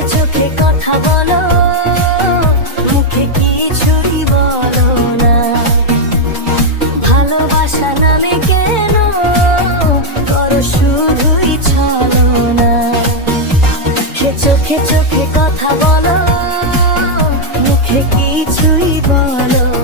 চোখে চোখে কথা বলো, মুখে কিছুই বলো না? ভালোবাসা কেন? না। কথা বলো, মুখে কিছুই বলো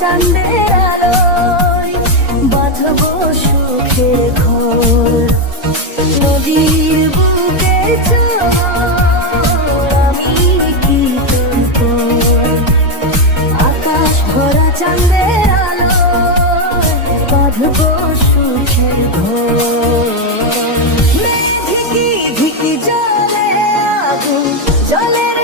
চান্দের আলোয় বাঁধব সুখে ঘর। নদীর বুকে আমি কি আকাশ ভরা চান্দের আলোয় বাঁধব সুখে ঘর। ঝিকি ঝিকি জলে আগুন, জলের